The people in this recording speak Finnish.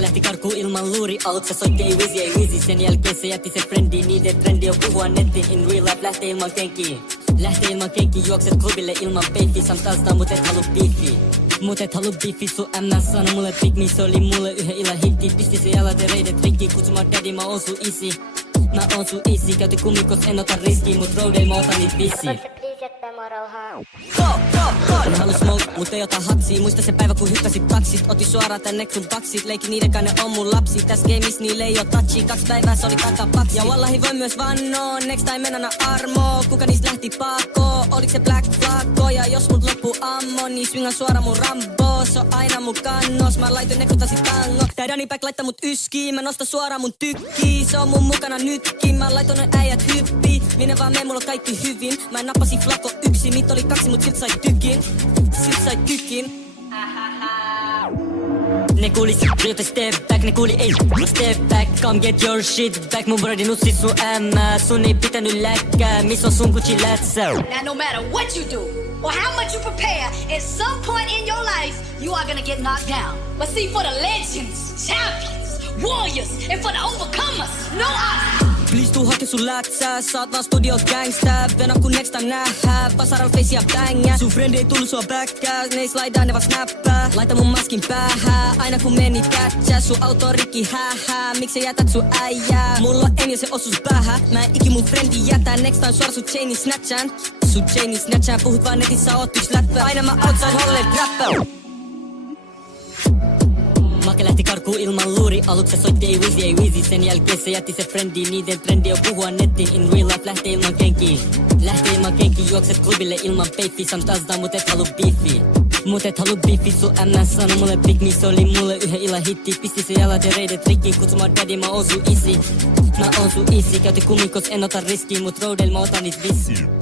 Make lähti karkuun ilman luuri. Aluksi se soitti ei wheezy. Sen jälkeen se jätti se frendi. Niiden trendi on puhua nettiin. In real life lähtee ilman kenkiin. Lähtee ilman kenkiin, juokset klubille ilman peiffi. Samtalstaan mut et halu beefi. Mut et halu beefi, sun MS sano mulle big me. Se oli mulle yhden illan hitti. Pisti se jalat ja reidet rikki. Kutsumaan daddy, mä oon sun isi. Mä oon sun isi. Käyty kummikos en ota riskiä. Mut roadeil mä otan niit vissiin. En halus smoke, mut ei ota hatsia. Muista se päivä kun hyppäsit taksit. Oti suoraan tän neksun baksit. Leiki niiden kanne on mun lapsi. Täs gameis niille ei oo touchi. 2 päivää se oli takapaksi. Ja wallahi voin myös vannoo. Next time mennään armoo. Kuka niistä lähti pakoon? Oliks se Black Flacco? Ja jos mut loppu ammo, niin swingan suoraan mun Rambo. Se on aina mun kannos. Mä laitoin nekutasi tango. Tää Danny Back laittaa mut yskiin. Mä nostan suoraan mun tykkiin. Se on mun mukana nytkin. Mä laitoin noin äijät hyppii. Minne vaan mene, mulla on kaikki hyvin. Mä nappasin Flacco yksin. Niitä oli 2 mut silt sai tykin. Silt sai tykin. Ne kuuli joten step back, ne kuuli ei step back. Come get your shit back. Mun brodi nussi sun ämmää. Sun ei pitänyt läkkää. Miss on sun Gucci lätsä. Now no matter what you do or how much you prepare, at some point in your life you are gonna get knocked down. But see, for the legends, champions, warriors, and for the overcomers, no odds. Please tuu hake sun lätsää. Sä oot vaan studio gangsta. Venä kun next time nähdään. Vasaran face ja bängää. Sun frendi ei tullu sua backkää. Ne ei slidea, ne vaan snappää. Laita mun maskin päähän. Aina kun menit kätsää. Sun auto on rikki hähää. Miks sä jätät sun äijää? Mulla en ja se osus päähän. Mä en ikin mun frendi jätää. Next time suora sun chaini snatchaan. Sun chaini snatchaan. Puhut vaan netissä oot yks läppä. Aina mä outside Holland rappää. Make lähti karkuun ilman luuri. Aluksi se soitti ei wheezy. Sen jälkeen se jätti se frendi. Niiden trendi on puhua nettiin. In real life lähtee ilman kenkiin. Lähtee ilman kenkiin, juokset klubille ilman peiffi. Samtalstaan mut et halu beefi. Mut et halu beefi, sun MS sano mulle big me. Se oli mulle yhden illan hitti. Pisti se jalat ja reidet rikki. Kutsumaan daddy, mä oon sun isi. Mä oon sun isi. Käyty kummikos en ota riskiä. Mut roadeil mä otan niit vissiin.